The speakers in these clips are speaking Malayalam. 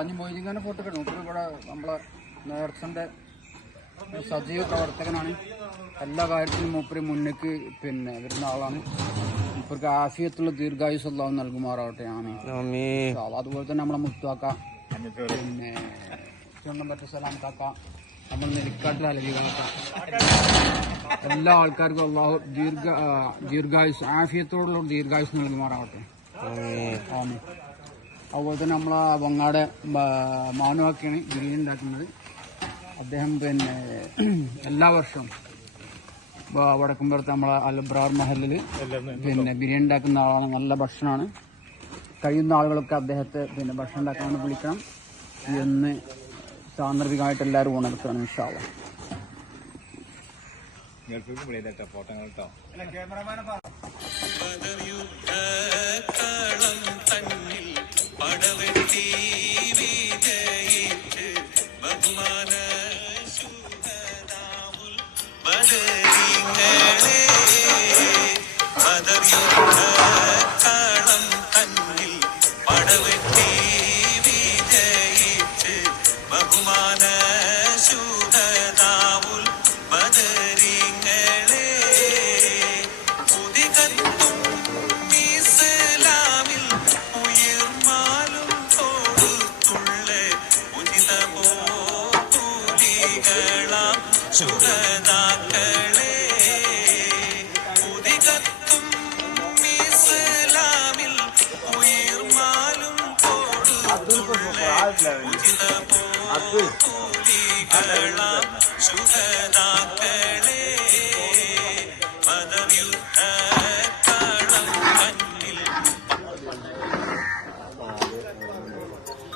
ഇനി മൊയ്തീഖാന്റെ ഫോട്ടോ കിട്ടും. ഇവിടെ നമ്മളെ നേർച്ചന്റെ സജീവ പ്രവർത്തകനാണ്. എല്ലാ കാര്യത്തിലും മൂപ്പര് മുന്നേക്ക് വരുന്ന ആളാണ്. മൂപ്പർക്ക് ആഫിയത്തുള്ള ദീർഘായുസ് അല്ലാഹു നൽകുമാറാവട്ടെ. അതുപോലെ തന്നെ നമ്മളെ മുത്താക്ക, ചുണ്ടമ്പറ്റ സലാം കാക്ക, നമ്മൾ നെല്ലിക്കാട്ടിൽ അലവി കാക്ക, എല്ലാ ആൾക്കാർക്കും അല്ലാഹു ദീർഘായുസ് ആഫിയത്തോടുള്ള ദീർഘായുസ് നൽകുമാറാവട്ടെ. അതുപോലെ തന്നെ നമ്മളെ വങ്ങാട് മാനുവാക്കിയാണ് ബിരിയാണി ഉണ്ടാക്കുന്നത്. അദ്ദേഹം എല്ലാ വർഷവും വടക്കുംപുറത്ത് നമ്മളെ അൽബ്രാർ മഹലിൽ ബിരിയാണി ഉണ്ടാക്കുന്ന ആളാണ്. നല്ല ഭക്ഷണമാണ്. കഴിയുന്ന ആളുകളൊക്കെ അദ്ദേഹത്തെ ഭക്ഷണം ഉണ്ടാക്കാൻ വിളിക്കണം എന്ന് സാന്ദർഭികമായിട്ട് എല്ലാവരും ഉണർത്തുകയാണ് ഇൻഷാ അല്ലാഹ്.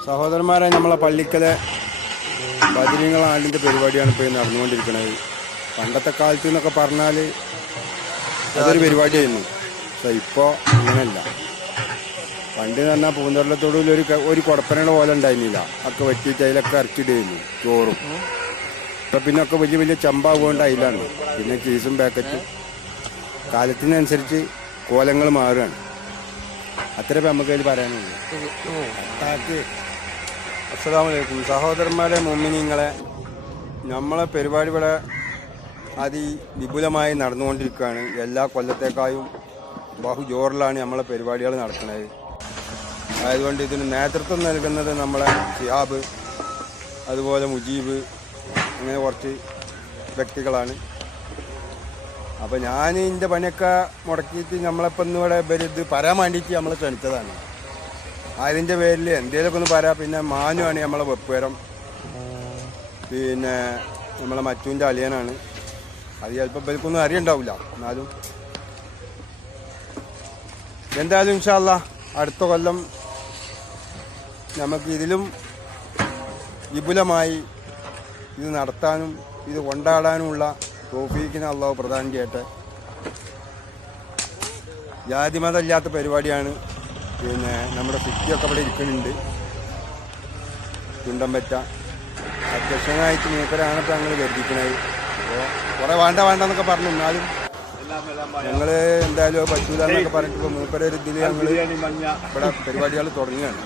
സഹോദരന്മാരെ, നമ്മളെ പള്ളിക്കലെ ബദരീങ്ങളാണ്ടിൻ്റെ പരിപാടിയാണ് ഇപ്പോൾ നടന്നുകൊണ്ടിരിക്കുന്നത്. പണ്ടത്തെ കാലത്ത് എന്നൊക്കെ പറഞ്ഞാൽ അതൊരു പരിപാടിയായിരുന്നു. പക്ഷെ ഇപ്പോൾ അങ്ങനെയല്ല. പണ്ട് എന്ന് പറഞ്ഞാൽ പൂന്തോട്ടത്തോടുള്ള ഒരു കുടപ്പനയുടെ പോലെ ഉണ്ടായിരുന്നില്ല. ഒക്കെ വെട്ടിയിട്ട് അതിലൊക്കെ ഇറച്ചിടുകയായിരുന്നു ചോറും. ഇപ്പം പിന്നെ ഒക്കെ വലിയ വലിയ ചമ്പാവുകൊണ്ട് അതിലാണ്. പിന്നെ ചീസും പാക്കറ്റും. കാലത്തിനനുസരിച്ച് കോലങ്ങൾ മാറുകയാണ്. അത്രേ നമുക്ക് അതിൽ പറയാനുള്ളൂ. അസ്സലാമു അലൈക്കും സഹോദരന്മാരെ, മുഅ്മിനീങ്ങളെ, നമ്മളെ പരിപാടി ഇവിടെ അതിവിപുലമായി നടന്നുകൊണ്ടിരിക്കുകയാണ്. എല്ലാ കൊല്ലത്തേക്കായും ബഹുജോറിലാണ് നമ്മളെ പരിപാടികൾ നടക്കുന്നത്. ആയതുകൊണ്ട് ഇതിന് നേതൃത്വം നൽകുന്നത് നമ്മളെ ഷിഹാബ്, അതുപോലെ മുജീബ്, അങ്ങനെ കുറച്ച് വ്യക്തികളാണ്. അപ്പോൾ ഞാൻ ഇതിൻ്റെ പണിയൊക്കെ മുടക്കിയിട്ട് നമ്മളിപ്പോൾ ഇന്നിവിടെ ഇത് പറയാൻ വേണ്ടിയിട്ട് നമ്മളെ ക്ഷണിച്ചതാണ്. അതിൻ്റെ പേരിൽ എന്തെങ്കിലുമൊക്കെ ഒന്ന് പറയാം. പിന്നെ മാനുവാണ് നമ്മളെ വെപ്പുവരം, പിന്നെ നമ്മളെ മറ്റൂൻ്റെ അളിയനാണ്. അത് ചിലപ്പോൾ ഇവർക്കൊന്നും അറിയണ്ടാവില്ല. എന്നാലും എന്തായാലും ഇൻഷാ അല്ലാഹ് അടുത്ത കൊല്ലം നമുക്ക് ഇതിലും വിപുലമായി ഇത് നടത്താനും ഇത് കൊണ്ടാടാനുമുള്ള തൗഫീഖിനെ അല്ലാഹു പ്രദാനം ചെയ്യട്ടെ. ജാതിമതമില്ലാത്ത പരിപാടിയാണ്. പിന്നെ നമ്മുടെ സിറ്റിയൊക്കെ ഇവിടെ ഇരിക്കുന്നുണ്ട്. ചുണ്ടമ്പറ്റ അധ്യക്ഷനായിട്ട് മൂപ്പരാണ് ഇപ്പോൾ ഞങ്ങൾ കരുതിക്കുന്നത്. അപ്പോൾ കുറേ വേണ്ടെന്നൊക്കെ പറഞ്ഞു. എന്നാലും ഞങ്ങൾ എന്തായാലും പറ്റൂല എന്നൊക്കെ പറഞ്ഞിട്ട് ഇപ്പോൾ മൂപ്പരൊരു ഇതിൽ ഞങ്ങൾ ഇവിടെ പരിപാടികൾ തുടങ്ങുകയാണ്.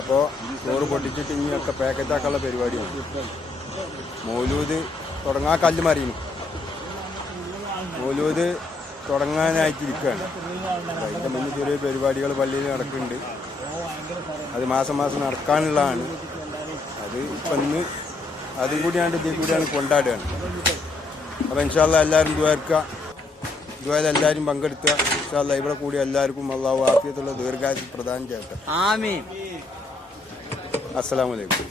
അപ്പോൾ ചോറ് പൊട്ടിച്ചിട്ട് ഇനിയൊക്കെ പാക്കറ്റാക്കാനുള്ള പരിപാടിയാണ്. മൗലൂദ് തുടങ്ങാൻ കല്ല് മറിയുന്നു. മൗലൂദ് തുടങ്ങാനായിട്ടിരിക്കുകയാണ്. അതിൻ്റെ മുന്നിൽ ചെറിയ പരിപാടികൾ പള്ളിയിൽ നടക്കുന്നുണ്ട്. അത് മാസം മാസം നടക്കാനുള്ളതാണ്. അത് ഇപ്പം ഇന്ന് അതും കൂടിയാണ് ഇതിൽ കൂടിയാണ് കൊണ്ടാടുകയാണ്. അപ്പോൾ ഇൻഷാ അല്ലാഹ് എല്ലാവരും ദുആർക്കുക. ദുആയിൽ എല്ലാവരും പങ്കെടുക്കുക. ഇൻഷാ അല്ലാഹ് ഇവിടെ കൂടി എല്ലാവർക്കും അല്ലാഹു ആഫിയത്തുള്ള ദീർഘായുസ്സ് പ്രദാനം ചെയ്യട്ടെ. ആമീൻ. അസ്സലാമു അലൈക്കും.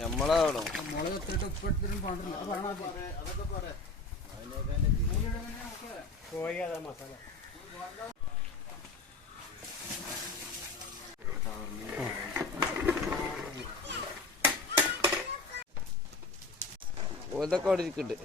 നമ്മളാണോ മുളക് എത്തിയിട്ട് ഉപ്പിട്ടിട്ടും പാടില്ല മസാല ഇതൊക്കെ അവിടെ ഇരിക്കുന്നുണ്ട്.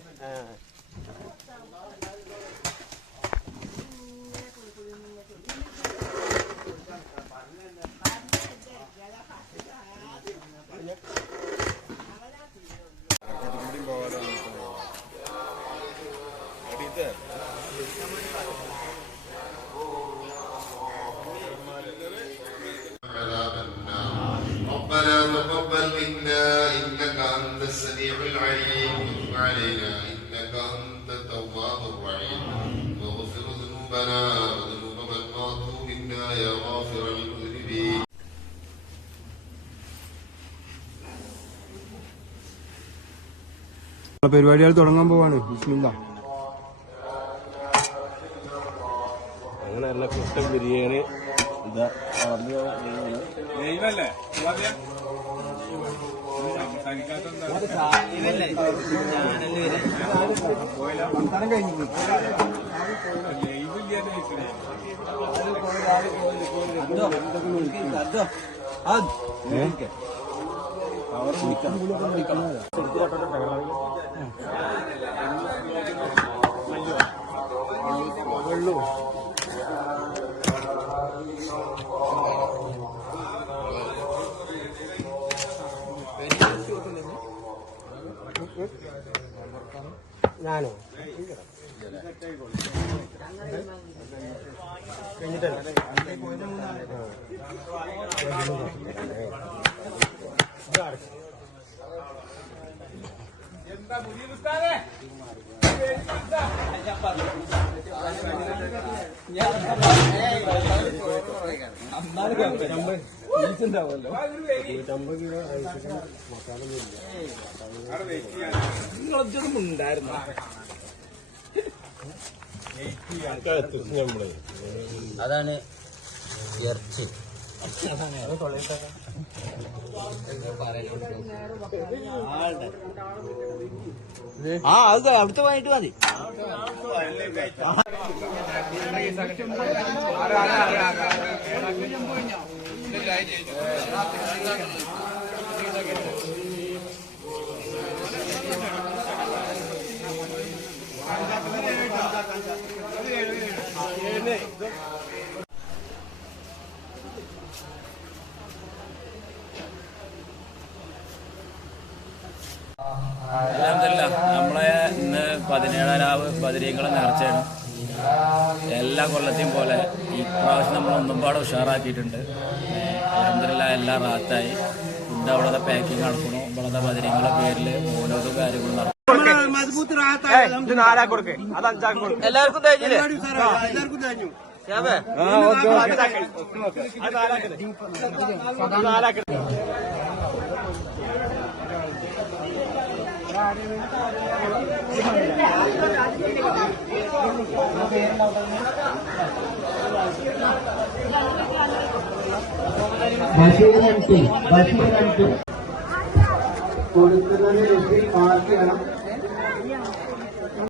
ربنا تقبل منا إنك أنت السميع العليم وتب علينا إنك أنت التواب الرحيم واغفر ذنوبنا وذنوب من ماتوا منا يا غافر المذنبين. പരിപാടികൾ തുടങ്ങാൻ പോവാണ്. ബിസ്മില്ലാ. അങ്ങനെ നല്ല കുട്ടൻ ബിരിയാണി ഇതാ വെള്ളൂ ഞാനോ ണ്ടാവല്ലോ 150 കിലോ നിങ്ങളൊന്നും ഉണ്ടായിരുന്നു അതാണ് ഇറച്ചി. ആ അത് അവിടുത്തെ പോയിട്ട് മതി. നമ്മളെ 17 രാവ് ബദരീങ്ങളെ നേർച്ചയാണ്. എല്ലാ കൊല്ലത്തെയും പോലെ ഈ പ്രാവശ്യം നമ്മൾ ഒന്നുപാട് ഉഷാറാക്കിയിട്ടുണ്ട്. അൽഹംദുലില്ലാഹ് എല്ലാം റാത്തായി. ഫുഡ് അവിടുത്തെ പാക്കിങ് നടക്കണു. ഇവിടുത്തെ ബദരീങ്ങളെ പേരിൽ ഓരോന്നും കാര്യങ്ങളും നടക്കും. എല്ലാവർക്കും തേഞ്ഞില്ലേ? കൊടുക്കുന്നത് മാർക്ക് ചെയ്യണം.